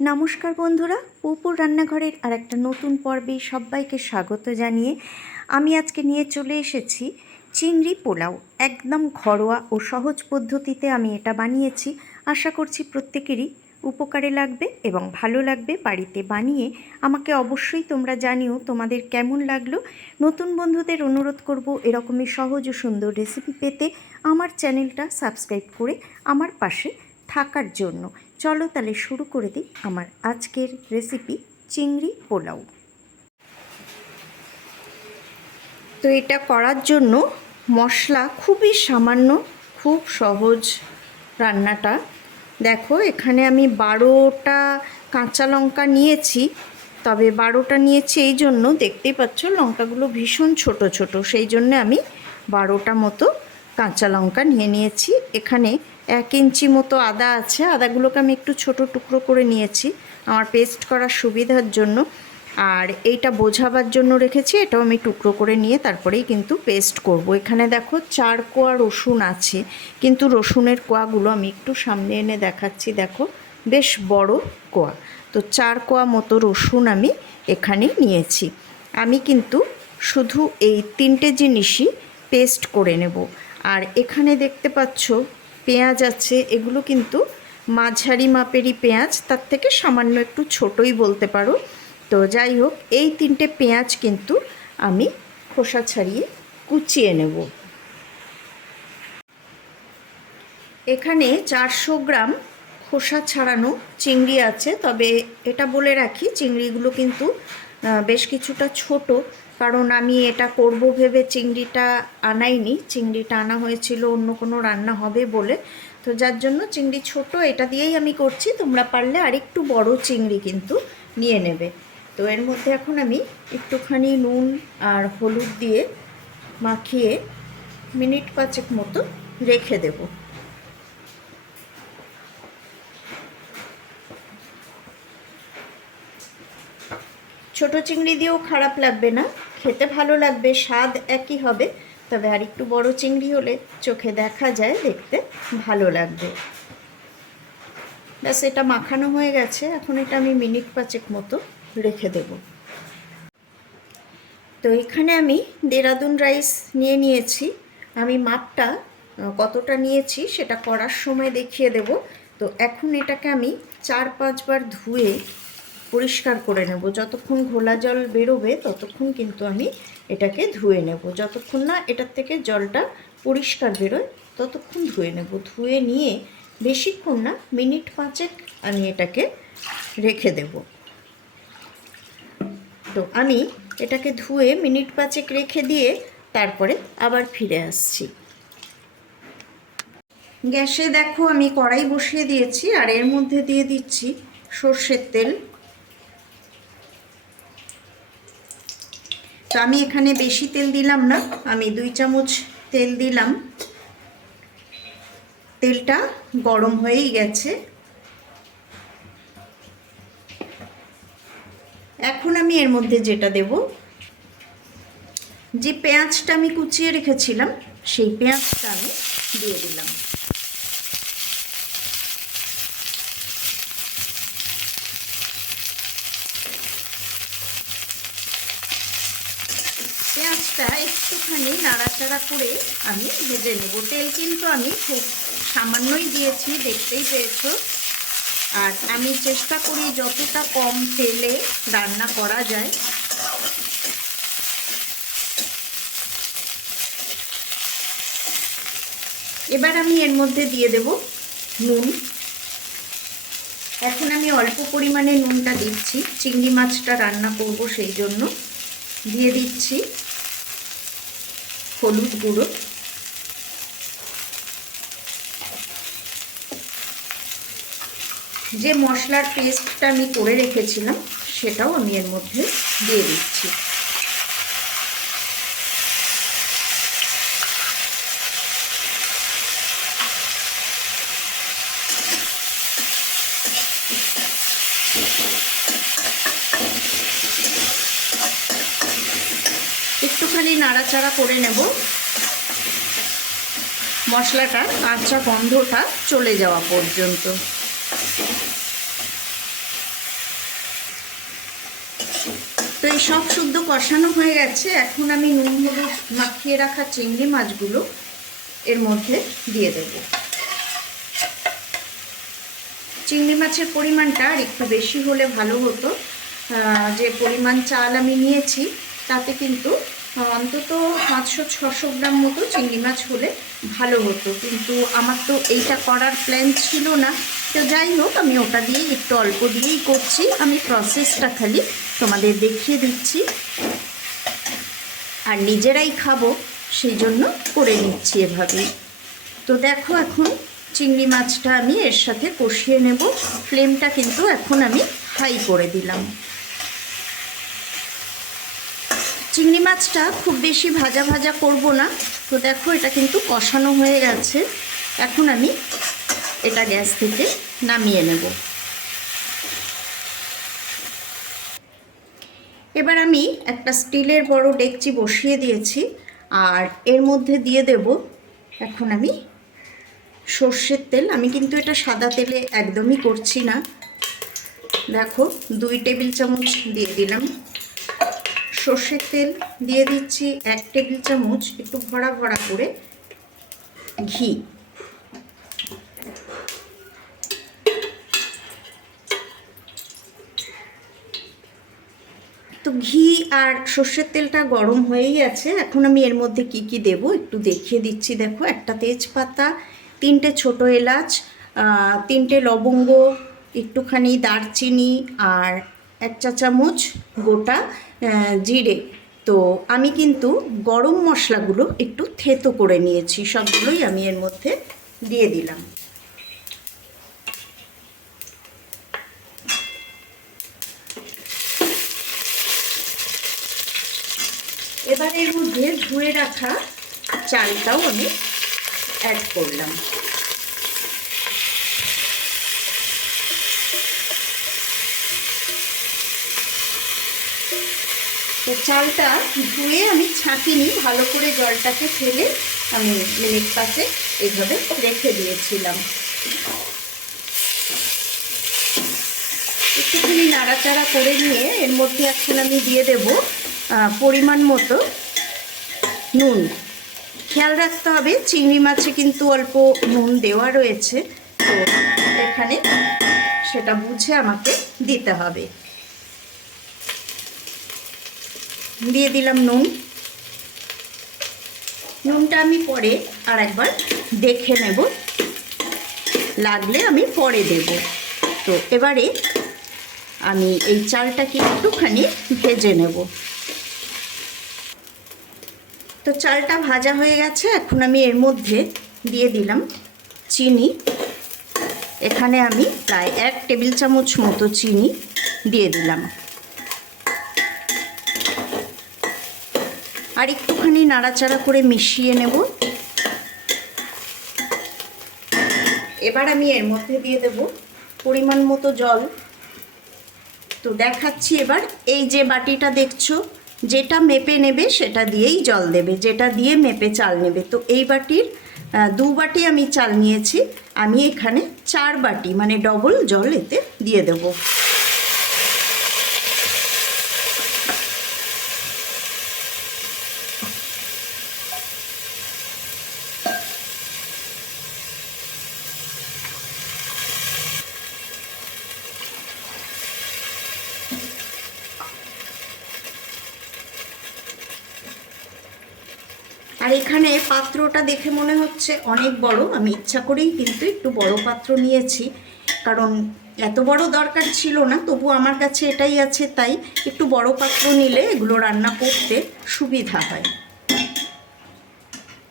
নমস্কার বন্ধুরা, পুপুর রান্নাঘরের আর একটা নতুন পর্বে সবাইকে স্বাগত জানিয়ে আমি আজকে নিয়ে চলে এসেছি চিংড়ি পোলাও। একদম ঘরোয়া ও সহজ পদ্ধতিতে আমি এটা বানিয়েছি। আশা করছি প্রত্যেকেরই উপকারে লাগবে এবং ভালো লাগবে বাড়িতে বানিয়ে। আমাকে অবশ্যই তোমরা জানিও তোমাদের কেমন লাগল। নতুন বন্ধুদের অনুরোধ করব এরকমই সহজ ও সুন্দর রেসিপি পেতে আমার চ্যানেলটা সাবস্ক্রাইব করে আমার পাশে থাকার জন্য। চলো তাহলে শুরু করে দিই আমার আজকের রেসিপি চিংড়ি পোলাও। তো এটা করার জন্য মশলা খুবই সামান্য, খুব সহজ রান্নাটা। দেখো, এখানে আমি বারোটা কাঁচা লঙ্কা নিয়েছি, তবে বারোটা নিয়েছি এই জন্য দেখতেই পাচ্ছ লঙ্কাগুলো ভীষণ ছোট ছোট, সেই জন্য আমি বারোটা মতো কাঁচা লঙ্কা নিয়ে নিয়েছি। এখানে এক ইঞ্চি মতো আদা আছে। আদাগুলোকে আমি একটু ছোট টুকরো করে নিয়েছি। আমার পেস্ট করার সুবিধার জন্য। আর এইটা বোঝাবার জন্য রেখেছি। এটাও আমি টুকরো করে নিয়ে তারপরেই কিন্তু পেস্ট করব। এখানে দেখো চার কোয়া রসুন আছে। কিন্তু রসুনের কোয়াগুলো আমি একটু সামনে এনে দেখাচ্ছি। দেখো, বেশ বড় কোয়া। তো চার কোয়া মতো রসুন আমি এখানে নিয়েছি। আমি কিন্তু শুধু এই তিনটে জিনিসই পেস্ট করে নেব। আর এখানে দেখতে পাচ্ছ পেঁয়াজ আছে, এগুলো কিন্তু মাঝারি মাপেরই পেঁয়াজ, তার থেকে সামান্য একটু ছোটই বলতে পারো। তো যাই হোক, এই তিনটে পেঁয়াজ কিন্তু আমি খোসা ছাড়িয়ে কুচিয়ে নেব। এখানে চারশো গ্রাম খোসা ছাড়ানো চিংড়ি আছে, তবে এটা বলে রাখি, চিংড়িগুলো কিন্তু বেশ কিছুটা ছোট। কারণ আমি এটা করব ভেবে চিংড়িটা আনাইনি। চিংড়িটা আনা হয়েছিল, অন্য কোনো রান্না হবে বলে। তো যার জন্য চিংড়ি ছোট, এটা দিয়েই আমি করছি। তোমরা পারলে আরেকটু বড় চিংড়ি কিন্তু নিয়ে নেবে। তো এর মধ্যে এখন আমি একটুখানি নুন আর হলুদ দিয়ে মাখিয়ে মিনিট পাঁচেক মতো রেখে দেবো। ছোট চিংড়ি দিয়েও খারাপ লাগবে না। খেতে ভালো লাগবে, স্বাদ একই হবে, তবে আর একটু বড় চিংড়ি হলে চোখে দেখা যায় দেখতে ভালো লাগবে। ব্যাস, এটা মাখানো হয়ে গেছে, এখন এটা আমি মিনিট পাঁচেক মতো রেখে দেব। তো এখানে আমি দেরাদুন রাইস নিয়ে নিয়েছি, আমি মাপটা কতটা নিয়েছি সেটা করার সময় দেখিয়ে দেব। তো এখন এটাকে আমি চার পাঁচবার ধুয়ে পরিষ্কার করে নেব। যতক্ষণ ঘোলা জল বেরোবে, ততক্ষণ কিন্তু আমি এটাকে ধুয়ে নেব। যতক্ষণ না এটার থেকে জলটা পরিষ্কার বেরোয়, ততক্ষণ ধুয়ে নেব। ধুয়ে নিয়ে বেশিক্ষণ না, মিনিট পাঁচেক আমি এটাকে রেখে দেব। তো আমি এটাকে ধুয়ে মিনিট পাঁচেক রেখে দিয়ে তারপরে আবার ফিরে আসছি। গ্যাসে দেখো আমি কড়াই বসিয়ে দিয়েছি, আর এর মধ্যে দিয়ে দিচ্ছি সর্ষের তেল। তো আমি এখানে বেশি তেল দিলাম না। আমি দুই চামচ তেল দিলাম। তেলটা গরম হয়েই গেছে। এখন আমি এর মধ্যে যেটা দেব, যে পেঁয়াজটা আমি কুচিয়ে রেখেছিলাম, সেই পেঁয়াজটা আমি দিয়ে দিলাম পেঁয়াজটা একটুখানি নাড়াচাড়া করে আমি ভেজে নেব। তেল কিন্তু আমি খুব সামান্যই দিয়েছি, দেখতেই পেয়েছ। আর আমি চেষ্টা করি যতটা কম তেলে রান্না করা যায়। এবার আমি এর মধ্যে দিয়ে দেব নুন। এখন আমি অল্প পরিমাণে নুনটা দিচ্ছি। চিংড়ি মাছটা রান্না করব সেই জন্য। দিয়ে দিচ্ছি। হলুদ গুঁড়ো। যে মশলার পেস্টটা আমি করে রেখেছিলাম সেটাও আমি এর মধ্যে দিয়ে দিচ্ছি একটুখানি নাড়াচাড়া করে নেব। মশলাটা, কাঁচা গন্ধটা চলে যাওয়া পর্যন্ত। তো এই সব শুদ্ধ কষানো হয়ে গেছে। এখন আমি নুন, হলুদ মাখিয়ে রাখা চিংড়ি মাছগুলো এর মধ্যে দিয়ে দেব। চিংড়ি মাছের পরিমাণটা আর একটু বেশি হলে ভালো হতো। যে পরিমাণ চাল আমি নিয়েছি, তাতে কিন্তু অন্তত পাঁচশো, ছশো গ্রাম মতো চিংড়ি মাছ হলে ভালো হতো। কিন্তু আমার তো এইটা করার প্ল্যান ছিল না। তো যাই হোক, আমি ওটা দিয়েই একটু অল্প দিয়েই করছি। আমি প্রসেসটা খালি তোমাদের দেখিয়ে দিচ্ছি। আর নিজেরাই খাব, সেই জন্য করে নিচ্ছি এভাবেই। তো দেখো এখন চিংড়ি মাছটা আমি এর সাথে কষিয়ে নেব। ফ্লেমটা কিন্তু এখন আমি হাই করে দিলাম। চিংড়ি মাছটা খুব বেশি ভাজা ভাজা করব না। তো দেখো, এটা কিন্তু কষানো হয়ে গেছে। এখন আমি এটা গ্যাস থেকে নামিয়ে নেব। এবার আমি একটা স্টিলের বড় ডেকচি বসিয়ে দিয়েছি, আর এর মধ্যে দিয়ে দেব এখন আমি সর্ষের তেল। আমি কিন্তু এটা সাদা তেলে একদমই করছি না। দেখো, দুই টেবিল চামচ দিয়ে দিলাম। সর্ষের তেল দিয়ে দিচ্ছি এক টেবিল চামচ, একটু ভরা ভরা করে ঘি। তো ঘি আর সর্ষের তেলটা গরম হয়েই আছে। এখন আমি এর মধ্যে কি কি দেব একটু দেখিয়ে দিচ্ছি। দেখো, একটা তেজপাতা, তিনটে ছোট এলাচ তিনটে লবঙ্গ, একটুখানি দারচিনি আর এক চা চামচ গোটা জিরে। তো আমি কিন্তু গরম মশলাগুলো একটু থেতো করে নিয়েছি, সবগুলোই আমি এর মধ্যে দিয়ে দিলাম। এবার এর মধ্যে ধুয়ে রাখা চালটাও আমি অ্যাড করলাম। তো চালটা ধুয়ে আমি ছাঁকিনি, ভালো করে জলটাকে ফেলে আমি মিনিট পাশে এইভাবে রেখে দিয়েছিলাম। একটুখানি নাড়াচাড়া করে নিয়ে এর মধ্যে এখন আমি দিয়ে দেব পরিমাণ মতো নুন। খেয়াল রাখতে হবে, চিংড়ি মাছে কিন্তু অল্প নুন দেওয়া রয়েছে, তো এখানে সেটা বুঝে আমাকে দিতে হবে। দিয়ে দিলাম নুন। নুনটা আমি পরে আর একবার দেখে নেব। লাগলে আমি পরে দেব। তো এবারে আমি এই চালটাকে একটুখানি ভেজে নেব। তো চালটা ভাজা হয়ে গেছে। এখন আমি এর মধ্যে দিয়ে দিলাম চিনি। এখানে আমি প্রায় এক টেবিল চামচ মতো চিনি দিয়ে দিলাম। আর একটুখানি নাড়াচাড়া করে মিশিয়ে নেব। এবার আমি এর মধ্যে দিয়ে দেব পরিমাণ মতো জল। তো দেখাচ্ছি এবার, এই যে বাটিটা দেখছ, যেটা মেপে নেবে সেটা দিয়েই জল দেবে, যেটা দিয়ে মেপে চাল নেবে। তো এই বাটির দু বাটি আমি চাল নিয়েছি, আমি এখানে চার বাটি মানে ডবল জল এতে দিয়ে দেবো। আর এখানে পাত্রটা দেখে মনে হচ্ছে অনেক বড়, আমি ইচ্ছা করেই কিন্তু একটু বড় পাত্র নিয়েছি, কারণ এত বড় দরকার ছিল না, তবু আমার কাছে এটাই আছে, তাই একটু বড় পাত্র নিলে এগুলো রান্না করতে সুবিধা হয়।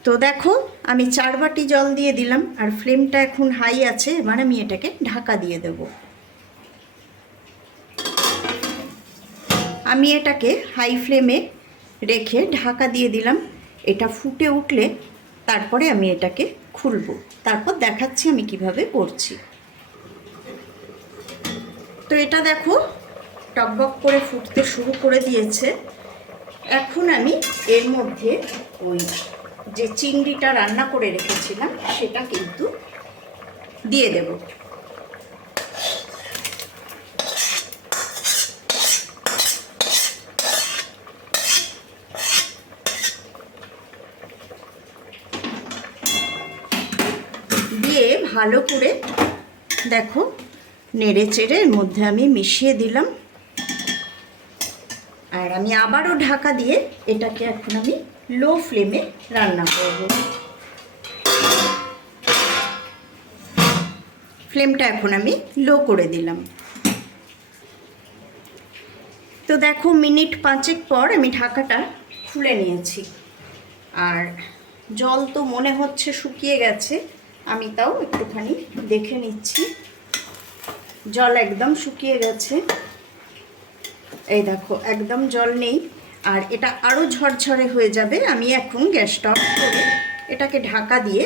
তো দেখো, আমি চার বাটি জল দিয়ে দিলাম, আর ফ্লেমটা এখন হাই আছে, এবার আমি এটাকে ঢাকা দিয়ে দেব। আমি এটাকে হাই ফ্লেমে রেখে ঢাকা দিয়ে দিলাম এটা ফুটে উঠলে তারপরে আমি এটাকে খুলবো। তারপর দেখাচ্ছি আমি কীভাবে করছি। তো এটা দেখো টকবক করে ফুটতে শুরু করে দিয়েছে। এখন আমি এর মধ্যে ওই যে চিংড়িটা রান্না করে রেখেছিলাম, সেটা কিন্তু দিয়ে দেব। ভালো করে দেখো, নেড়ে চেড়ে এর মধ্যে আমি মিশিয়ে দিলাম। আর আমি আবারও ঢাকা দিয়ে এটাকে এখন আমি লো ফ্লেমে রান্না করব। ফ্লেমটা এখন আমি লো করে দিলাম। তো দেখো, মিনিট পাঁচেক পর আমি ঢাকাটা খুলে নিয়েছি। আর জল তো মনে হচ্ছে শুকিয়ে গেছে। আমি তাও একটুখানি দেখে নিচ্ছি। জল একদম শুকিয়ে গেছে। এই দেখো, একদম জল নেই। আর এটা আরও ঝরঝরে হয়ে যাবে, আমি এখন গ্যাসটা অফ করে এটাকে ঢাকা দিয়ে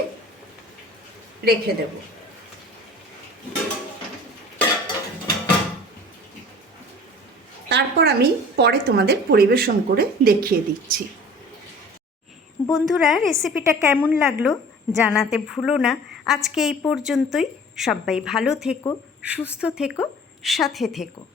রেখে দেব। তারপর আমি পরে তোমাদের পরিবেশন করে দেখিয়ে দিচ্ছি। বন্ধুরা রেসিপিটা কেমন লাগল? জানাতে ভুলো না। আজকে এই পর্যন্তই। সবাই ভালো থেকো সুস্থ থেকো সাথে থেকো।